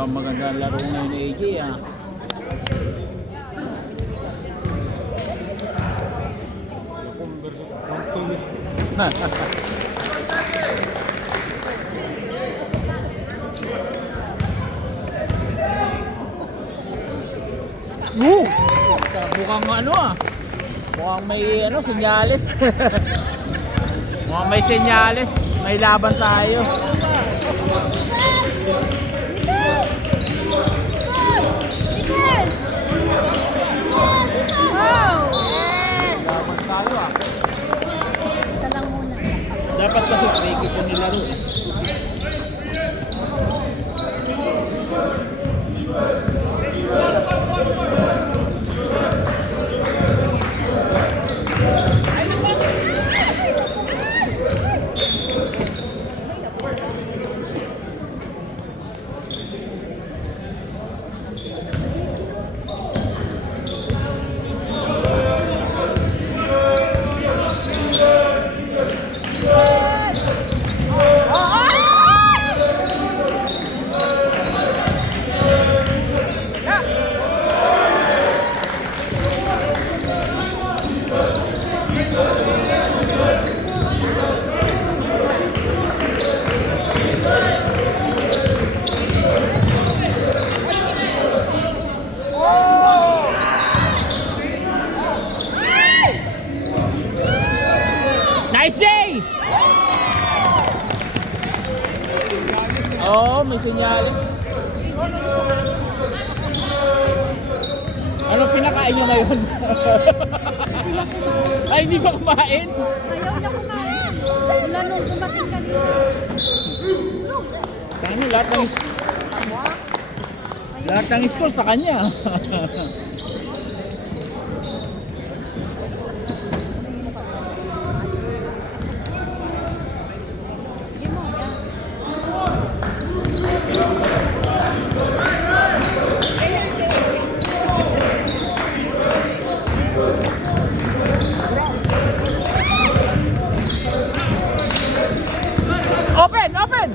Oh, magandang laro ngayon ni AJ ah. Mukhang ano ah. Mukhang may ano, senyales. Mukhang may senyales. May laban tayo. Laban tayo ah. Dapat kasi tricky po nilaro eh. Nice day! Oh, may senyales. Ano pinakain nyo ngayon? Ay, hindi ba kumain? Ayaw niya kumain. Wala nung dumating kanina. Ano, lahat ng score sa kanya. Open! Open!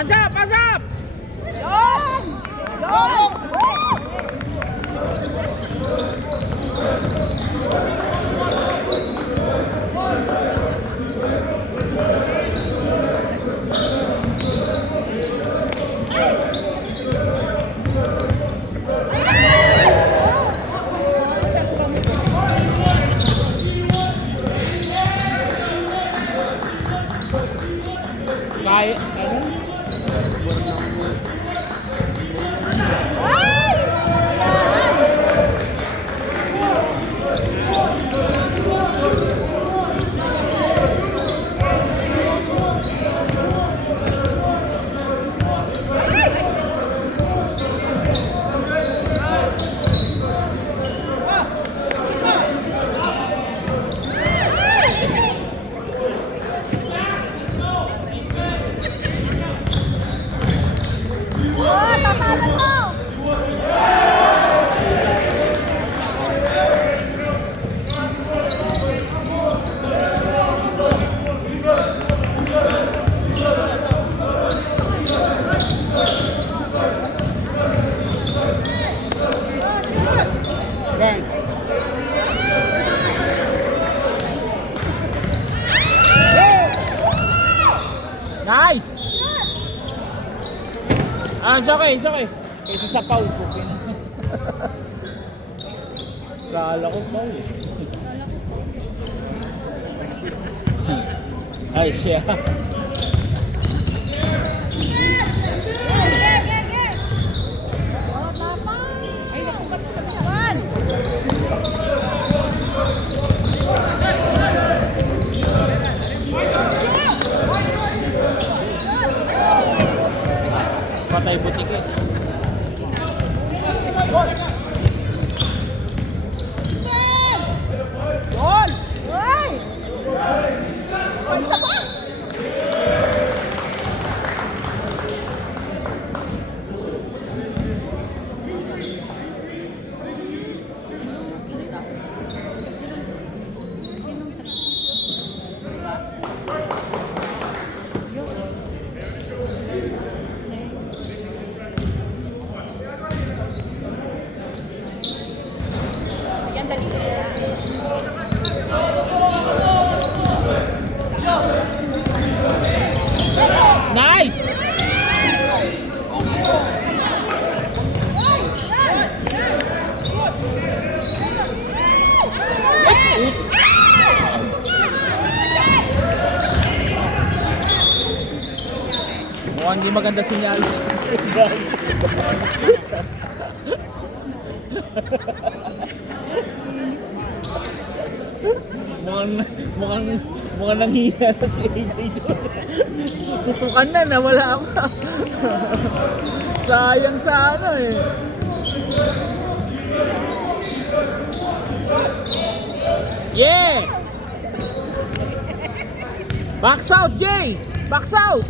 Asap! Asap! Yon! Yon! Kaya, ano? Nice! Ah, it's okay, it's okay. Kasi sa Paul po. Kala ko Paul eh. Ay, siya. Patay butik eh. Gol! Gol! Isa pa! hindi maganda sinyalis. mukhang mukhang nanghihina na si AJ doon. Tutukan na, nawala pa. Sayang sa ano eh. Yeah! Box out, Jay! Box out!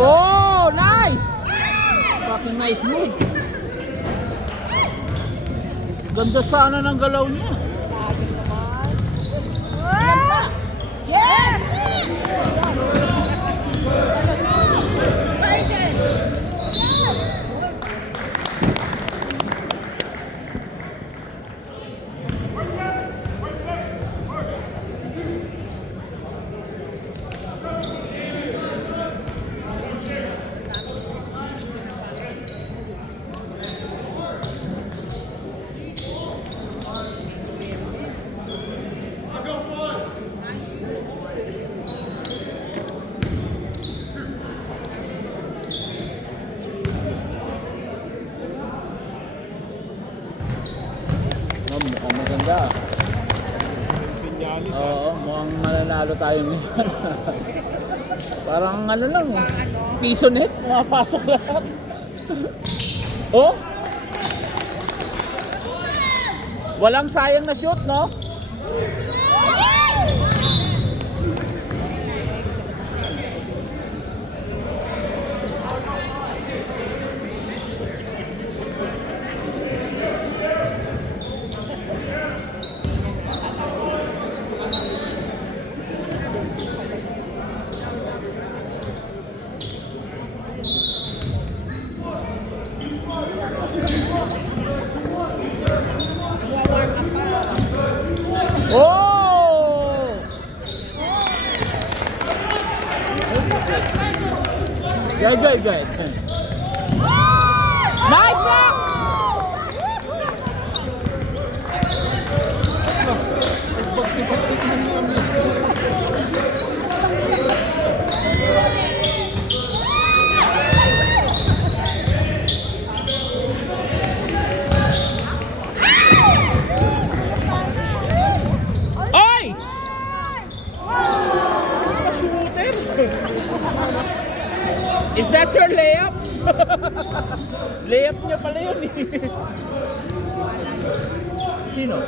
Oh, nice! Fucking nice move. Ganda sana ng galaw niya. Yes! Oh, mukhang maganda. Sinyalis Oo, mukhang mananalo tayo ngayon. Parang ano lang, piso net, pumapasok lahat. Oh? Walang sayang na shoot, no? Oh! Good. Nice block! Oy! Is that your layup? Layup niya pala yun eh. Sino?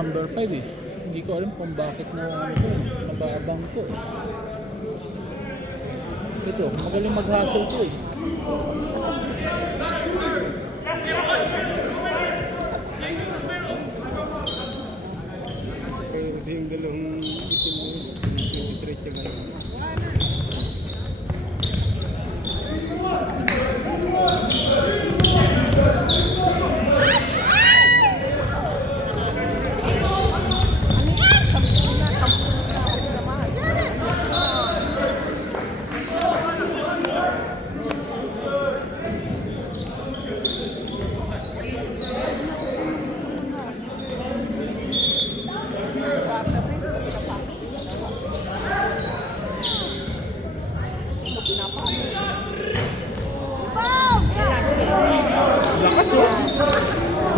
number 5 eh. Hindi ko alam kung bakit nababang ko. Ito, magaling mag-hustle to eh. Kasi yung dalawang itim mo, 23 siya ngayon. Lakas oh.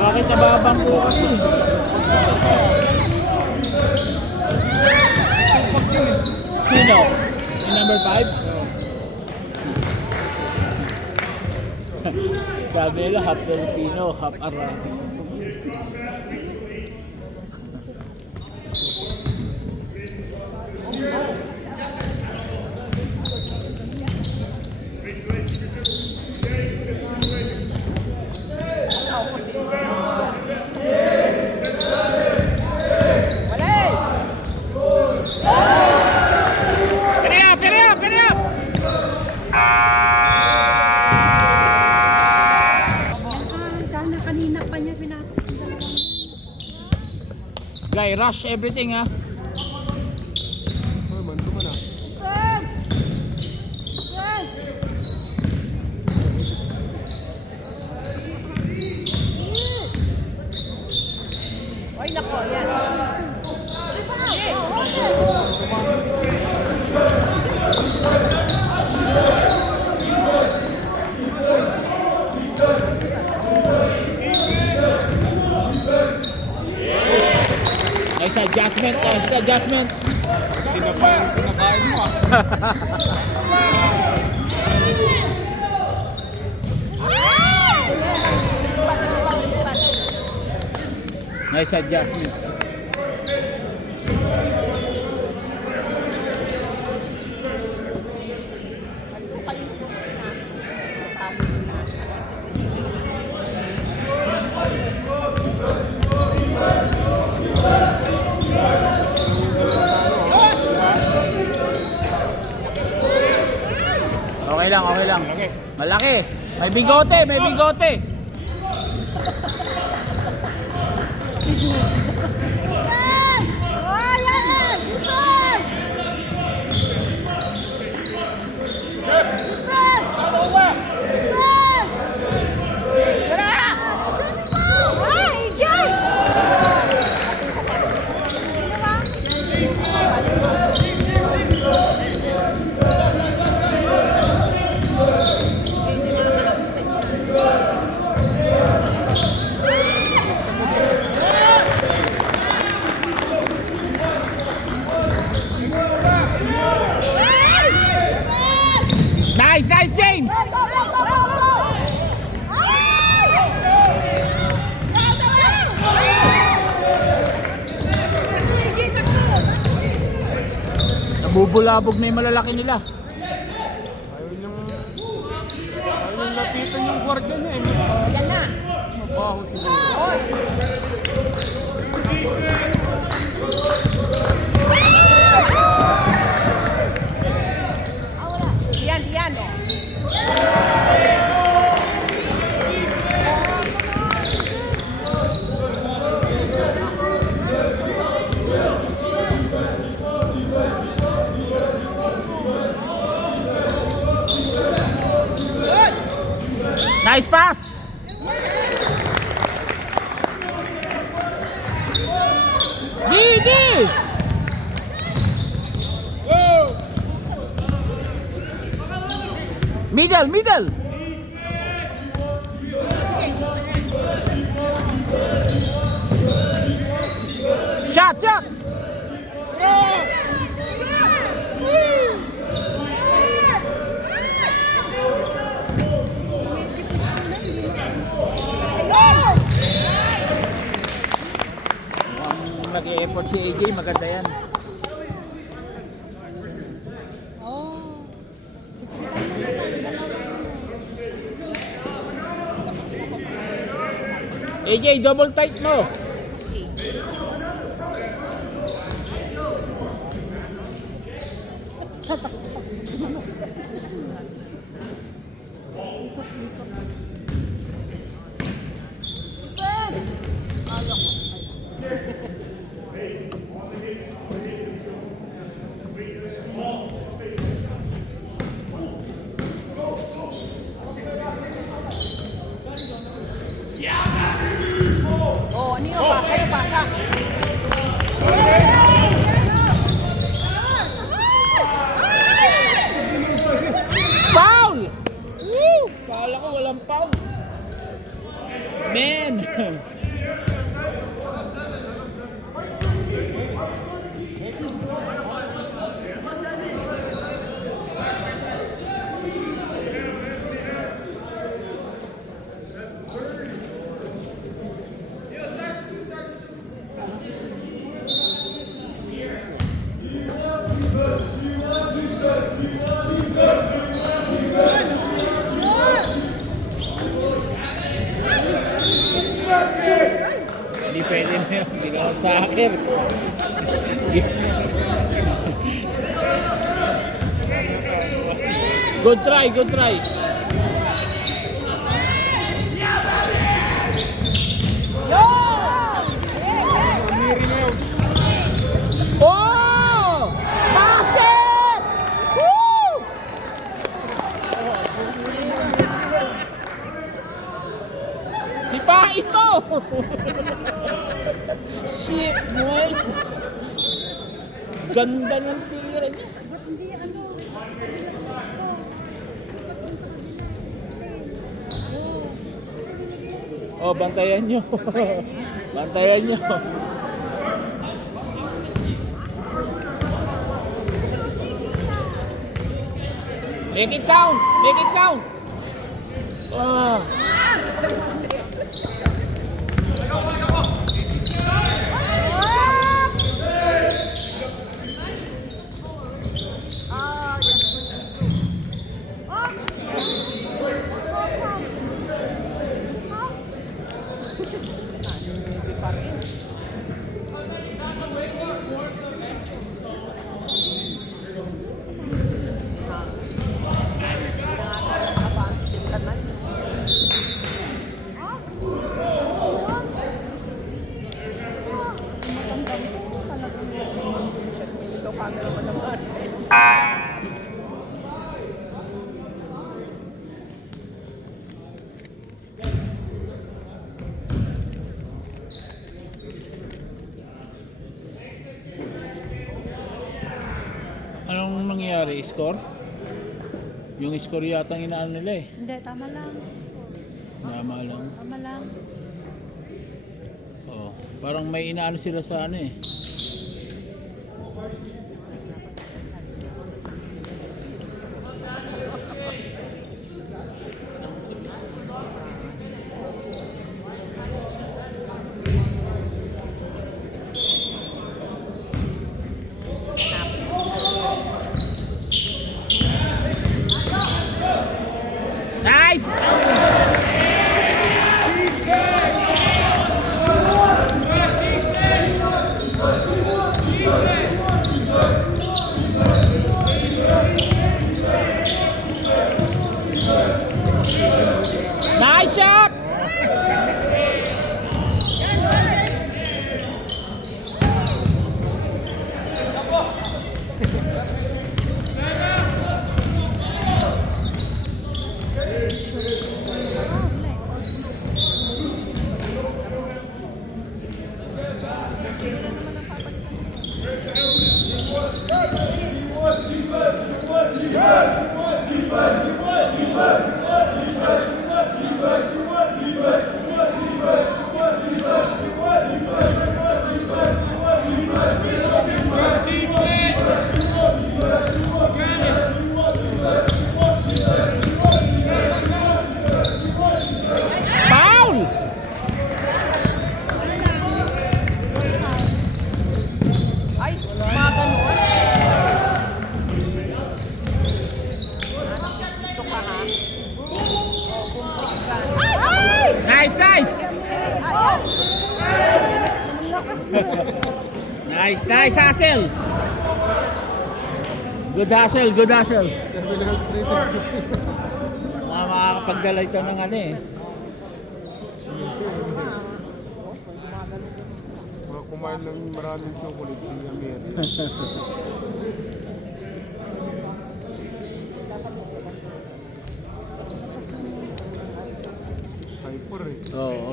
Bakit nababang ko kasi? Sino? Yung number 5? Sabi nila, half Filipino, half Arabic. Dahil na kanina pa niya pinasok yung dalawang yan. Guy, rush everything ha. Oh, bando ka na. Ay, nako, yan. Nice adjustment, nice adjustment. Kinakain mo ah. Nice adjustment. Okay lang, okay lang. Malaki. May bigote, may bigote. Nice, nice, James. Nabubulabog na yung malalaki nila. Ayaw nung lapitan yung gwardiya niya eh. Yan na. Mabaho sila. Yan, yan. Nice pass. Gigi. Middle, middle. Shot, shot. support si AJ, maganda yan. Oh. AJ, double tight mo. Oh, ano yung pasa? Yung pasa. Foul! Woo! Kala ko walang foul. Man! Hindi pwede na yun. Hindi ka sa akin. Good try, good try. Oh! Basket! Woo! Sipain mo! Shit, man! Ganda ng tira niya. Ba't hindi ano? Oh, bantayan nyo. Bantayan nyo. Make it count! Make it count! Oh. Anong nangyari? Score? Yung score yata ang inaano nila eh. Hindi, tama lang. Tama lang. Tama lang. Oh, parang may inaano sila sa ano eh. Nice! Nice shot! Foul! Nice hustle. Good hustle, good hustle. Terminal 3. Makakapagdala ito ng ano eh. Mga kumain ng maraming chocolate, si Amir. Hyper eh. Oo.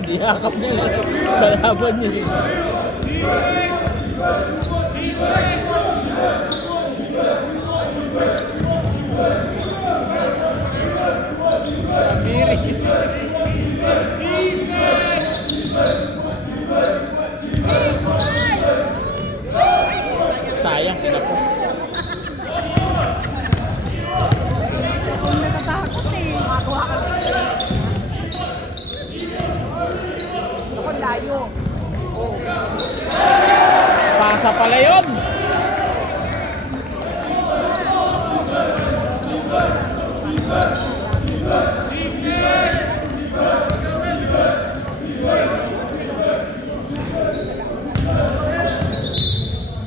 Diyakap niya eh. Kalaban niya eh. Sayang, pinapos. Hindi natatakot eh. Magawa ka. Ako layo. Pasa pala yun.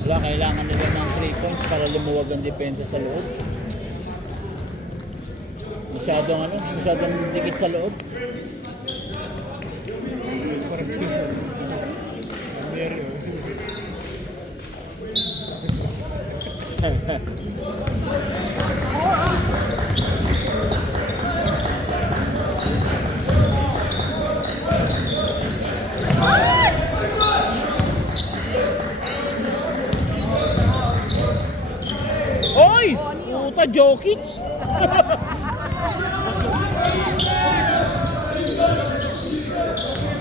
Wala, kailangan nila ng 3 points para lumuwag ang depensa sa loob. Masyadong dikit sa loob. Parang special. Amir oh. Oy! Puta, Jokic!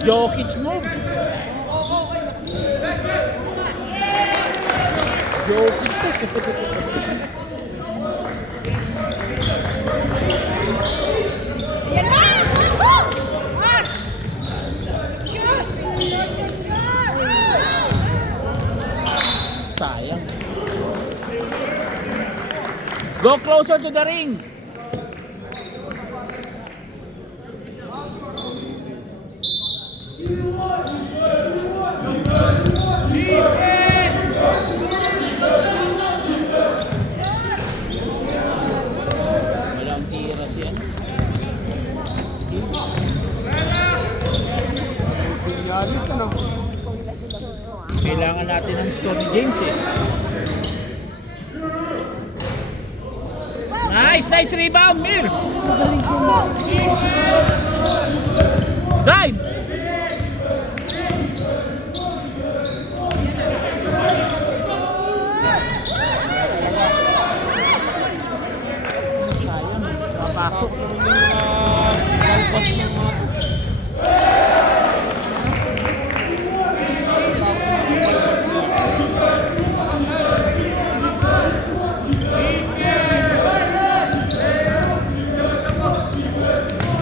Jokic move! Jokic! Yan na! Woo! Mas! Shoot! Sayang. Go closer to the ring! Walang tira si ano. Si Yanis ano? Kailangan natin ng score ni James eh. Nice rebound, Mir! Drive! Sayang, napasok na rin yung kalpas ng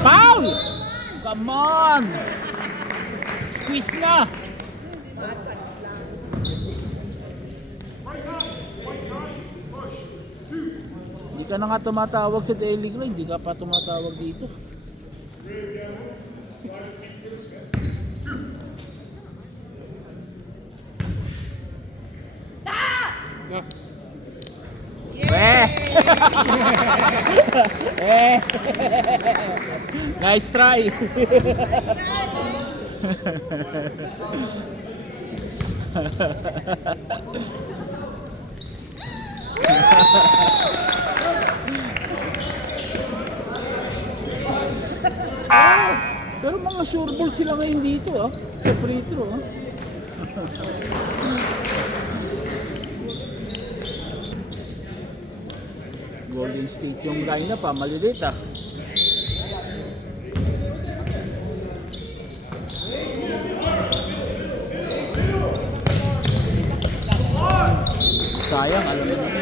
foul! Come on! Squeeze na! Hindi ka na nga tumatawag sa daily grind, hindi ka pa tumatawag dito. Ah, Eh! Eh! Nice try! Pero mga sure ball sila ngayon dito sa free throw Golden State yung lineup maliliit sayang, alam mo naman.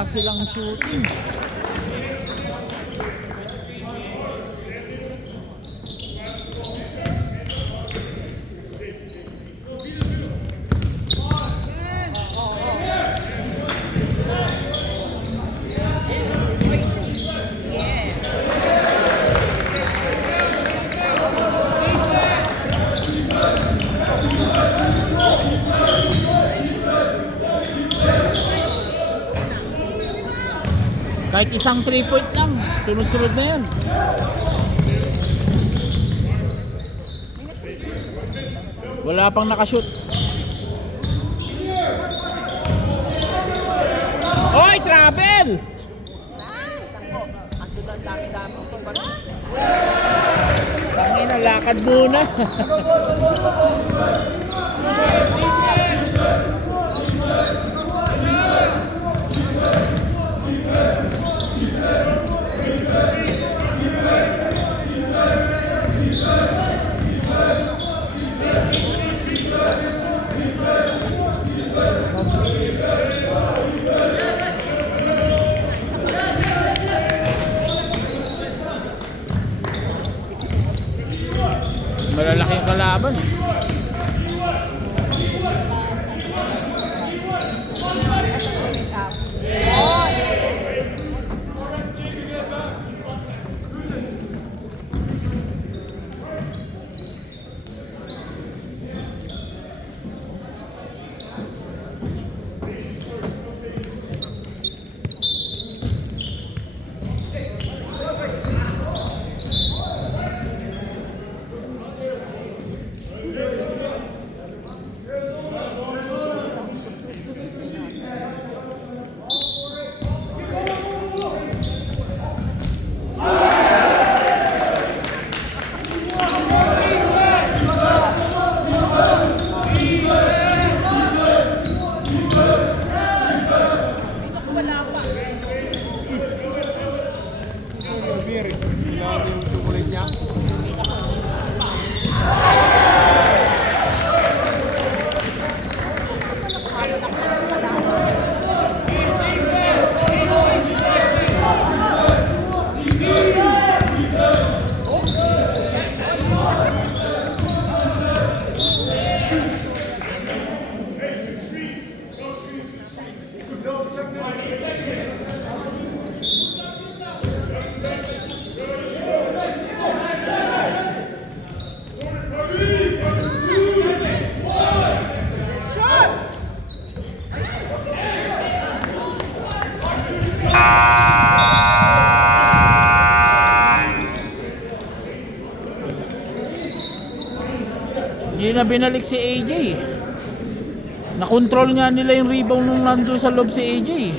Wala silang shooting. Kahit isang 3-point lang, sunod-sunod na yan. Wala pang nakashoot. Oy, travel! Tangina, lakad muna. Malalaking kalaban. Hindi na binalik si AJ. Nakontrol nga nila yung rebound nung nandun sa loob si AJ.